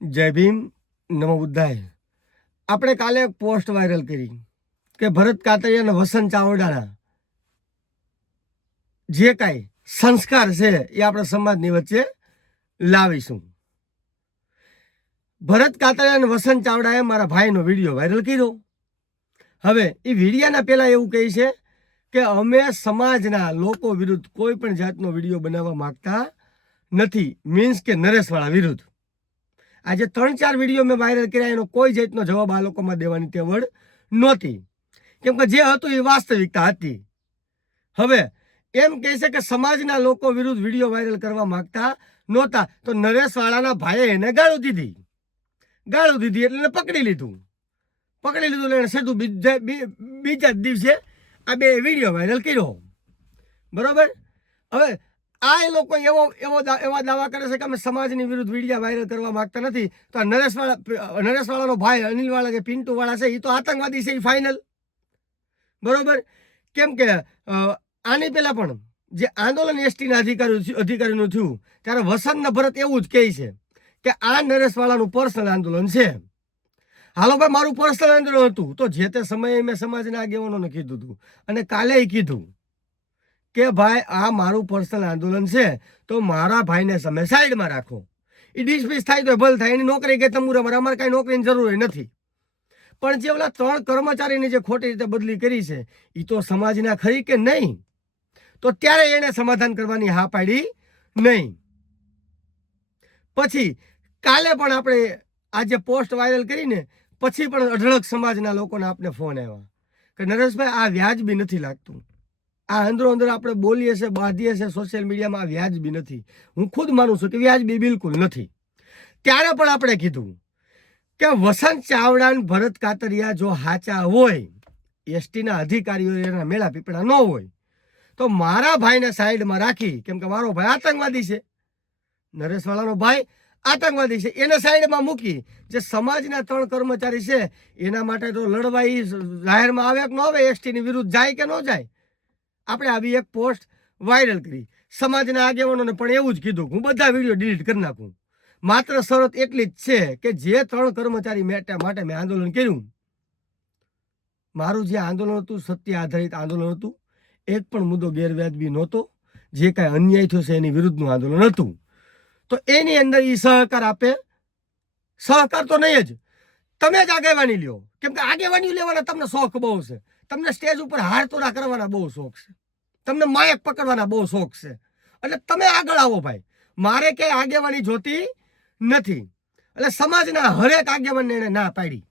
જય ભીમ, નમો બુદ્ધાય. આપણે કાલે એક પોસ્ટ વાયરલ કરી કે ભરત કાતરી અને વસંત ચાવડાના જે કાંઈ સંસ્કાર છે એ આપણે સમાજની વચ્ચે લાવીશું. ભરત કાતરિયા અને વસંત ચાવડાએ મારા ભાઈનો વીડિયો વાયરલ કર્યો. હવે એ વિડીયાના પહેલાં એવું કહે છે કે અમે સમાજના લોકો વિરુદ્ધ કોઈ પણ જાતનો વીડિયો બનાવવા માગતા નથી. મીન્સ કે નરેશવાળા વિરુદ્ધ. આજે ત્રણ ચાર વીડિયો મેં વાયરલ કર્યા, એનો કોઈ જાતનો જવાબ આ લોકોમાં દેવાની તેવડ નહોતી. કેમ કે જે હતું એ વાસ્તવિકતા હતી. હવે એમ કહે છે કે સમાજના લોકો વિરુદ્ધ વીડિયો વાયરલ કરવા માંગતા નહોતા, તો નરેશવાળાના ભાઈએ એને ગાળું દીધી. ગાળું દીધી એટલે એને પકડી લીધું. પકડી લીધું એટલે સીધું બીજા બીજા જ દિવસે આ બે વીડિયો વાયરલ કર્યો. બરાબર? હવે આ એ લોકો એવો એવો એવા દાવા કરે છે કે અમે સમાજની વિરુદ્ધ વિડીયા વાયરલ કરવા માંગતા નથી. તો આ નરેશવાળા નરેશવાળાનો ભાઈ અનિલવાળા કે પિન્ટુવાળા છે એ તો આતંકવાદી છે એ ફાઇનલ બરોબર? કેમ કે આની પહેલાં પણ જે આંદોલન એસટીના અધિકારી, અધિકારીનું થયું, ત્યારે વસંત ભરત એવું જ કહે છે કે આ નરેશવાળાનું પર્સનલ આંદોલન છે. હાલો ભાઈ, મારું પર્સનલ આંદોલન હતું. તો જે તે સમયે મેં સમાજના આગેવાનોને કીધું હતું. અને કાલે કીધું. કે ભાઈ, આ મારું પર્સનલ આંદોલન છે, તો મારા ભાઈને તમે સાઈડમાં રાખો. એ ડિસમિસ થાય તો ભલ થાય, એની નોકરી કે તમુરા મારે અમારે કાંઈ નોકરીની જરૂર નથી. પણ જે ઓલા ત્રણ કર્મચારીની જે ખોટી રીતે બદલી કરી છે એ તો સમાજના ખરી કે નહીં? તો ત્યારે એને સમાધાન કરવાની હા પાડી નહીં. પછી, કાલે પણ આપણે આ જે પોસ્ટ વાયરલ કરીને પછી પણ અઢળક સમાજના લોકોને આપણે ફોન આવ્યા. કે નરેશભાઈ, આ વ્યાજબી નથી લાગતું. આ અંદરો અંદર આપણે બોલીએ છીએ, બાંધીએ છીએ સોશિયલ મીડિયામાં આ વ્યાજબી નથી. હું ખુદ માનું છું કે વ્યાજબી બિલકુલ નથી. ત્યારે પણ આપણે કીધું કે વસંત ચાવડા ભરત કાતરિયા જો હાચા હોય એસટીના અધિકારીઓ એના મેળા પીપળા ન હોય, તો મારા ભાઈને સાઈડમાં રાખી, કેમ કે મારો ભાઈ આતંકવાદી છે. નરેશવાળાનો ભાઈ આતંકવાદી છે. એને સાઈડમાં મૂકી, જે સમાજના ત્રણ કર્મચારી છે, એના માટે તો લડવા જાહેરમાં આવે કે ન આવે એસટીની વિરુદ્ધ જાય કે ન જાય આપણે આવી એક પોસ્ટ વાયરલ કરી. સમાજના આગેવાનોને પણ એવું જ કીધું હું બધા વીડિયો ડિલીટ કરી નાખું. માત્ર શરત એટલી જ છે કે જે ત્રણ કર્મચારી મેટા માટે મેં આંદોલન કર્યું. મારું જે આંદોલન હતું, સત્ય આધારિત આંદોલન હતું, એક પણ મુદ્દો ગેરવ્યાજબી નહોતો. જે કાંઈ અન્યાય થયો છે એની વિરુદ્ધનું આંદોલન હતું. તો એની અંદર એ સહકાર આપે? સહકાર તો નહીં જ. તમે જ આગેવાની લ્યો. કેમ કે આગેવાની લેવાના તમને શોખ બહુ છે. તમને સ્ટેજ ઉપર હાર તોરા કરવાના બહુ શોખ છે. તમને માયક પકડવાના બહુ શોખ છે. એટલે તમે આગળ આવો ભાઈ. મારે ક્યાંય આગેવાની જોતી નથી. એટલે સમાજના હરેક આગેવાનને એને ના પાડી.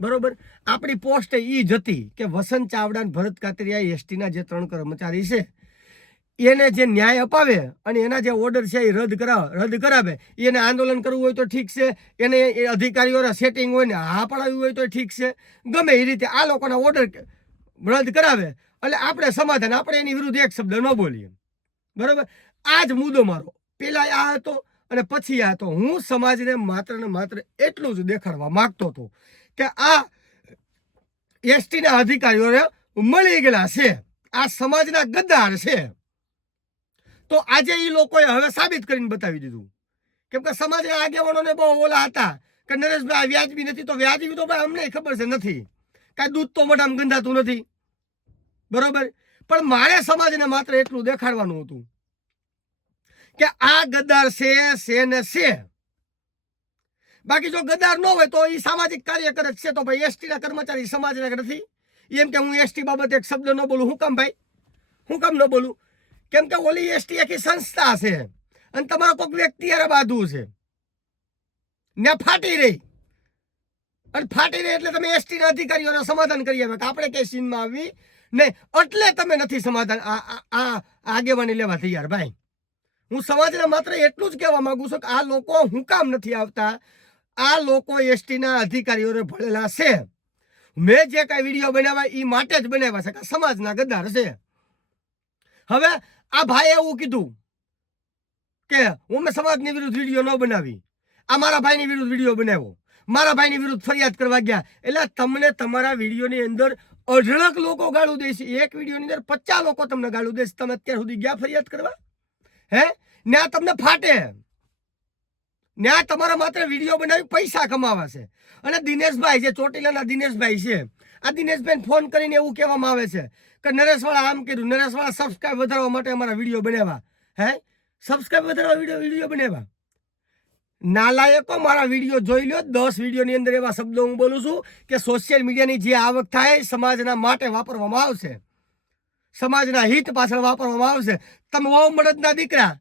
બરોબર? આપણી પોસ્ટ એ જ હતી કે વસંત ચાવડા અને ભરત કાતરિયા એસટીના જે ત્રણ કર્મચારી છે, એને જે ન્યાય અપાવે અને એના જે ઓર્ડર છે એ રદ કરાવે રદ કરાવે, એને આંદોલન કરવું હોય તો ઠીક છે, એને અધિકારીઓના સેટિંગ હોય ને હા પડાવ્યું હોય તો ઠીક છે. ગમે એ રીતે આ લોકોના ઓર્ડર રદ કરાવે, એટલે આપણે સમાધાન, આપણે એની વિરુદ્ધ એક શબ્દ ન બોલીએ. બરાબર? આ જ મુદ્દો મારો. પેલા આ હતો અને પછી આ હતો. હું સમાજને માત્ર ને માત્ર એટલું જ દેખાડવા માંગતો હતો કે આ એસટીના અધિકારીઓને મળી ગયેલા છે. આ સમાજના ગદ્દાર છે. તો આજે એ લોકોએ હવે સાબિત કરીને બતાવી દીધું. કેમ કે સમાજના આગેવાનોને બહુ ઓલા હતા કે નરેશભાઈ વ્યાજબી નથી તો વ્યાજબી તો ભાઈ અમને ખબર છે નથી. કાંઈ દૂધ તો મોઢામાં ગંધાતું નથી. બરોબર? પણ મારે સમાજને માત્ર એટલું દેખાડવાનું હતું કે આ ગદ્દાર છે છે ને છે. બાકી જો ગદ્દાર ન હોય તો એ સામાજિક કાર્યકર જ છે તો ભાઈ એસટીના કર્મચારી સમાજના નથી? એમ કે હું એસટી બાબતે એક શબ્દ ન બોલું. હું કામ ભાઈ? હું કામ ન બોલું? કેમ કે ઓલી એસટી આખી સંસ્થા છે અને તમારો કોઈક વ્યક્તિ યારે બાંધવું છે. ને ફાટી રહી. અને ફાટી રહી એટલે તમે એસટીના અધિકારીઓને સમાધાન કરી આવે કે આપણે કઈ સીનમાં આવી નહીં, એટલે તમે નથી સમાધાન. આ, આ- આગેવાની લેવા તૈયાર, ભાઈ. હું સમાજને માત્ર એટલું જ કહેવા માંગુ છું કે આ લોકો હું કામ નથી આવતા. આ લોકો એસટીના અધિકારીઓને ભળેલા છે. મેં જે કાંઈ વીડિયો બનાવ્યા એ માટે જ બનાવ્યા છે કે સમાજના ગદ્દાર છે. હવે આ ભાઈએ એવું કીધું કે હું મેં સમાજની વિરુદ્ધ વીડિયો ન બનાવી. આ મારા ભાઈની વિરુદ્ધ વીડિયો બનાવ્યો મારા ભાઈની વિરુદ્ધ ફરિયાદ કરવા ગયા. એટલે તમને તમારા વિડીયોની અંદર અઢળક લોકો ગાળું દેશે એક વિડીયોની અંદર પચાસ લોકો તમને ગાળું દેશે તમે અત્યાર સુધી ગયા ફરિયાદ કરવા? હે? ને તમને ફાટે. ને આ તમારા માત્ર વીડિયો બનાવી પૈસા કમાવાશે અને દિનેશભાઈ છે, ચોટીલાના દિનેશભાઈ છે. આ દિનેશભાઈ ફોન કરીને એવું કહેવામાં આવે છે કે નરેશવાળા આમ કર્યું, નરેશવાળા સબસ્ક્રાઈબ વધારવા માટે અમારા વીડિયો બનાવ્યા. હે? સબસ્ક્રાઈબ વધારવા વીડિયો વીડિયો બનાવ્યા. નાલાયકો મારા વીડિયો જોઈ લો દસ વિડીયોની અંદર એવા શબ્દો હું બોલું છું કે સોશિયલ મીડિયાની જે આવક થાય સમાજના માટે વાપરવામાં આવશે. સમાજના હિત પાછળ વાપરવામાં આવશે. તમે વહુ મળદના દીકરા.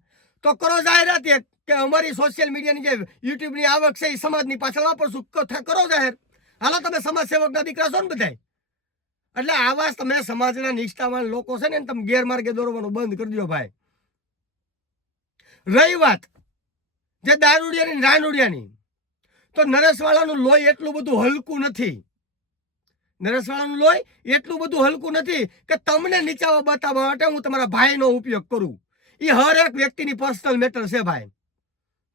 તો કરો જાહેરાત એક કે અમારી સોશિયલ મીડિયાની જે યુટ્યુબની આવક છે એ સમાજની પાછળ વાપરશું. કરો જાહેર. હાલો, તમે સમાજ સેવકના દીકરા છો ને બધાય? એટલે આવા તમે સમાજના નિષ્ઠાવાન લોકો છે ને તમે ગેરમાર્ગે દોરવાનું બંધ કરી દો ભાઈ. રહી વાત. જે દારૂડિયાની રાનુડિયાની તો નરેશવાળાનું લોહી એટલું બધું હલકું નથી. નરેશવાળાનું લોહી એટલું બધું હલકું નથી કે તમને નીચાવા બતાવવા માટે હું તમારા ભાઈનો ઉપયોગ કરું. એ હર એક વ્યક્તિની પર્સનલ મેટર છે ભાઈ.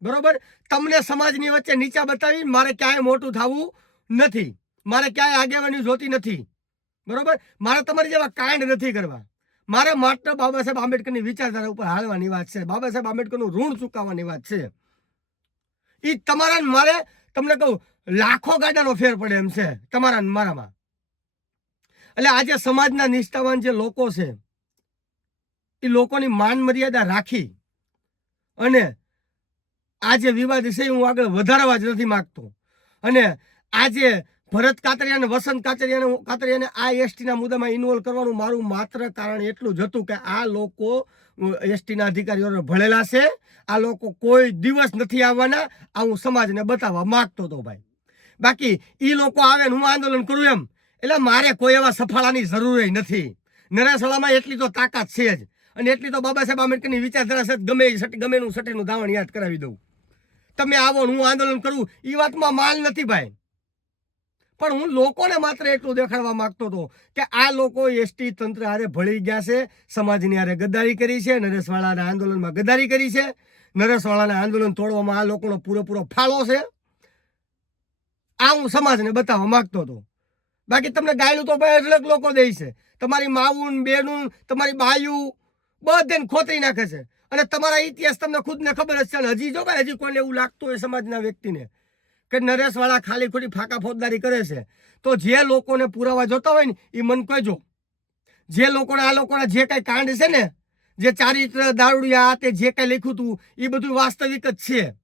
બરોબર? તમને સમાજની વચ્ચે નીચા બતાવી મારે ક્યાંય મોટું થવું નથી. મારે ક્યાંય આગેવાની જોતી નથી. બરોબર? મારે તમારી જેવા કાંડ નથી કરવા. મારે માત્ર બાબા સાહેબ આંબેડકરની વિચારધારા ઉપર હાલવાની વાત છે. બાબા સાહેબ આંબેડકરનું ઋણ ચૂકવવાની વાત છે. એ તમારા મારે, તમને કહું, લાખો ગાડાનો ફેર પડે એમ છે તમારા મારામાં. એટલે આજે સમાજના નિષ્ઠાવાન જે લોકો છે એ લોકોની માન મર્યાદા રાખી અને આ જે વિવાદ છે હું આગળ વધારવા જ નથી માંગતો. અને આજે ભરત કાતરિયા અને વસંત કાતરિયાને કાતરિયાને આ એસટીના મુદ્દામાં ઇન્વોલ્વ કરવાનું મારું માત્ર કારણ એટલું જ હતું કે આ લોકો એસટીના અધિકારીઓને ભળેલા છે આ લોકો કોઈ દિવસ નથી આવવાના આ હું સમાજને બતાવવા માગતો હતો ભાઈ. બાકી એ લોકો આવે ને હું આંદોલન કરું એમ, એટલે મારે કોઈ એવા સફાળાની જરૂર નથી. નરેશવાળામાં એટલી તો તાકાત છે જ, અને એટલી તો બાબા સાહેબ આંબેડકરની વિચારધારા છે ગમે ગમે એનું સટીનું ધાવણ યાદ કરાવી દઉં. તમે આવો હું આંદોલન કરું એ વાતમાં માલ નથી ભાઈ. પણ હું લોકોને માત્ર એટલું દેખાડવા માંગતો હતો કે આ લોકો એસટી તંત્ર હારે ભળી ગયા છે, સમાજની હારે ગદ્દારી કરી છે, નરેશવાળાના આંદોલનમાં ગદ્દારી કરી છે નરેશવાળાના આંદોલન તોડવામાં આ લોકોનો પૂરેપૂરો ફાળો છે. આ હું સમાજને બતાવવા માંગતો હતો. બાકી તમને ગાયલું તો ભાઈ અઢળક લોકો દે છે. તમારી માવું બેનું તમારી બાયું બધાને ખોતરી નાખે છે. અને તમારા ઇતિહાસ તમને ખુદને ખબર છે. અને હજી જો ભાઈ હજી કોઈને એવું લાગતું હોય સમાજના વ્યક્તિને કે નરેશવાળા ખાલી ખોટી ફાંકા ફોજદારી કરે છે. તો જે લોકોને પુરાવા જોતા હોય ને એ મન કહેજો જે લોકોને, આ લોકોના જે કાંઈ કાંડ છે ને જે ચારિત્ર દારૂડિયા તે જે કાંઈ લખ્યું હતું એ બધું વાસ્તવિક જ છે.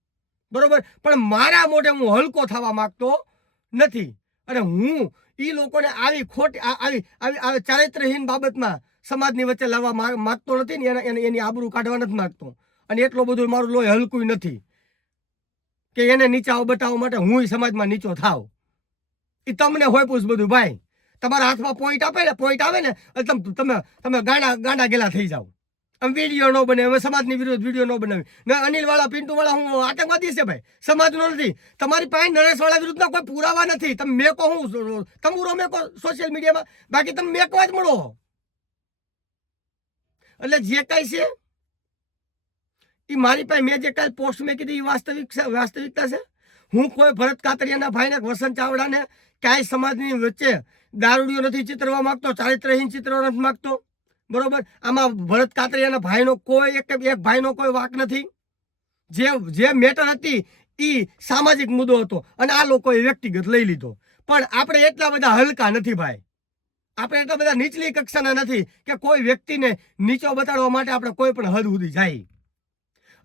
બરોબર? પણ મારા મોઢે હું હલકો થવા માંગતો નથી. અને હું એ લોકોને આવી ખોટી આવી આવી આવી ચારિત્રહીન બાબતમાં સમાજની વચ્ચે લાવવા માગતો નથી ને એને, એની આબરૂ કાઢવા નથી માંગતો. અને એટલો બધું મારું લોહી હલકું નથી. કે એને નીચાઓ બતાવવા માટે હું સમાજમાં નીચો થાવ. એ તમને હોય પૂછ બધું, ભાઈ. તમારા હાથમાં પોઈન્ટ આપે ને પોઈન્ટ આવે ને તમે તમે ગાંડા ગાંડા ગેલા થઈ જાઓ. આમ વીડિયો ન બને અમે સમાજની વિરુદ્ધ વીડિયો ન બનાવી. ને અનિલ વાળા પિન્ટુ વાળા હું આતંકવાદી છે ભાઈ. સમાજનો નથી. તમારી પાસે નરેશ વાળા વિરુદ્ધના કોઈ પુરાવા નથી. તમે મેકો હું મેં મેકો સોશિયલ મીડિયામાં બાકી તમે મેકવા જ મળો. એટલે જે કાંઈ છે એ મારી પાસે મેં જે કાંઈ પોસ્ટ મેં કીધી એ વાસ્તવિક વાસ્તવિકતા છે. હું કોઈ ભરત કાતરિયાના ભાઈને, વસંત ચાવડાને ક્યાંય સમાજની વચ્ચે દારૂડીઓ નથી ચિતરવા માગતો ચારિત્રહીન ચિતરવા નથી માંગતો. બરોબર? આમાં ભરત કાતરિયાના ભાઈનો કોઈ એક એક ભાઈનો કોઈ વાક નથી. જે જે મેટર હતી એ સામાજિક મુદ્દો હતો અને આ લોકોએ વ્યક્તિગત લઈ લીધો. પણ આપણે એટલા બધા હલકા નથી ભાઈ. આપણે એટલા બધા નીચલી કક્ષાના નથી કે કોઈ વ્યક્તિને નીચો બતાડવા માટે આપણે કોઈ પણ હદ સુધી જાય.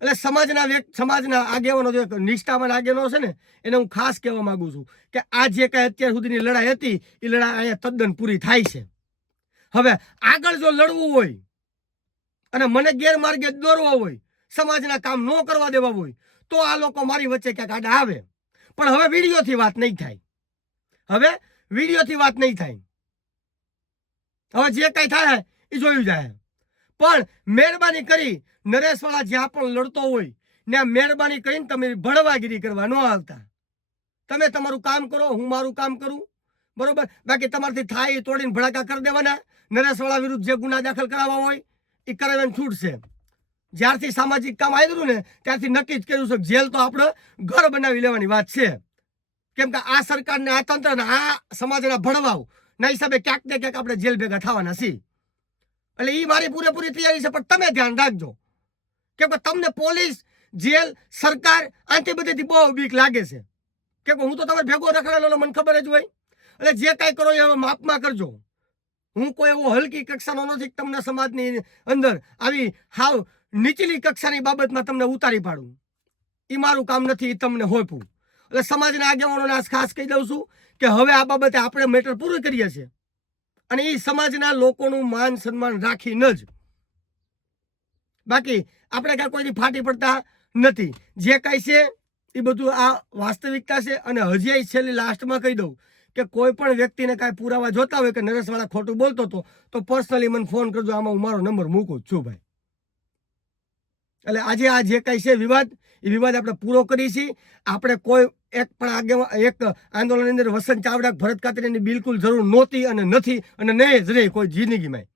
એટલે સમાજના વ્યક્તિ, સમાજના આગેવાનો જે નિષ્ઠાવાન આગેવાનો છે ને, એને હું ખાસ કહેવા માગું છું કે આ જે કાંઈ અત્યાર સુધીની લડાઈ હતી એ લડાઈ અહીંયા તદ્દન પૂરી થાય છે. હવે આગળ જો લડવું હોય અને મને ગેરમાર્ગે દોરવા હોય, સમાજના કામ ન કરવા દેવા હોય, તો આ લોકો મારી વચ્ચે ક્યાંક આડા આવે. પણ હવે વિડીયોથી વાત નહીં થાય. હવે વિડીયોથી વાત નહીં થાય. હવે જે કાંઈ થાય એ જોયું જાય. પણ મહેરબાની કરી નરેશવાળા જ્યાં પણ લડતો હોય ને મહેરબાની કરીને તમે ભણવાગીરી કરવા ન આવતા. તમે તમારું કામ કરો, હું મારું કામ કરું. બરોબર? બાકી તમારથી થાય તોડીને ભડાકા કરી દેવાના. નરેશવાળા વિરુદ્ધ જે ગુના દાખલ કરાવવા હોય, એ કરાવવાની છૂટ છે જ્યારથી સામાજિક કામ આવ્યું ને, ત્યારથી નક્કી જ કર્યું છે જેલ તો આપણે ઘર બનાવી લેવાની વાત છે. કેમ કે આ સરકારને, આ તંત્રને, આ સમાજના ભણવાઓ ના હિસાબે ક્યાંક ને ક્યાંક આપણે જેલ ભેગા થવાના છીએ. એટલે એ મારી પૂરેપૂરી તૈયારી છે, પણ તમે ધ્યાન રાખજો. કેમ કે તમને પોલીસ, જેલ, સરકાર આથી બધેથી બહુ બીક લાગે છે. કેમ કે હું તો તમે ભેગો રખડેલો, મને ખબર જ હોય. એટલે જે કાંઈ કરો એ માપમાં કરજો. હું કોઈ એવો હલકી કક્ષાનો નથી તમને સમાજની અંદર આવી હાવ નીચલી કક્ષાની બાબતમાં તમને ઉતારી પાડું. એ મારું કામ નથી એ તમને હોપવું એટલે સમાજના આગેવાનોને આ ખાસ કહી દઉં છું કે હવે આ બાબતે આપણે મેટર પૂરું કરીએ છીએ. અને એ સમાજના લોકોનું માન સન્માન રાખીને જ. બાકી આપણે કાંઈ કોઈની ફાટી પડતા નથી. જે કાંઈ છે એ બધું આ વાસ્તવિકતા છે અને હજી છેલ્લી લાસ્ટમાં કહી દઉં. કે કોઈ પણ વ્યક્તિને કાંઈ પુરાવા જોતા હોય કે નરેશવાળા ખોટું બોલતો હતો, તો પર્સનલી મને ફોન કરજો, આમાં હું મારો નંબર મૂકું છું ભાઈ. એટલે આજે આ જે કાંઈ છે વિવાદ, એ વિવાદ આપણે પૂરો કરી છીએ. આપણે કોઈ એક પણ આગેવાન એક આંદોલનની અંદર વસંત ચાવડા ભરત કાતરીની બિલકુલ જરૂર નહોતી અને નથી અને નહીં જ રહી કોઈ જિંદગીમાં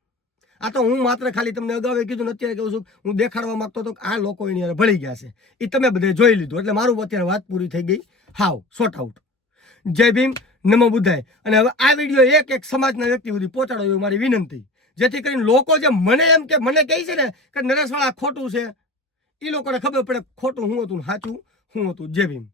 આ તો હું માત્ર ખાલી તમને અગાઉ કીધું અત્યારે કહું છું, હું દેખાડવા માંગતો હતો કે આ લોકો એની અંદર ભળી ગયા છે. એ તમે બધે જોઈ લીધું. એટલે મારું અત્યારે વાત પૂરી થઈ ગઈ. હાવ શોર્ટ આઉટ જય ભીમ. નમો બુદ્ધાય. અને હવે આ વીડિયો એક એક સમાજના વ્યક્તિ સુધી પહોંચાડો એવી મારી વિનંતી. જેથી કરીને લોકો જે મને એમ કે, મને કહે છે ને કે નરેશવાળા ખોટું છે એ લોકોને ખબર પડે ખોટું હું હતું સાચું, હું હતું જય ભીમ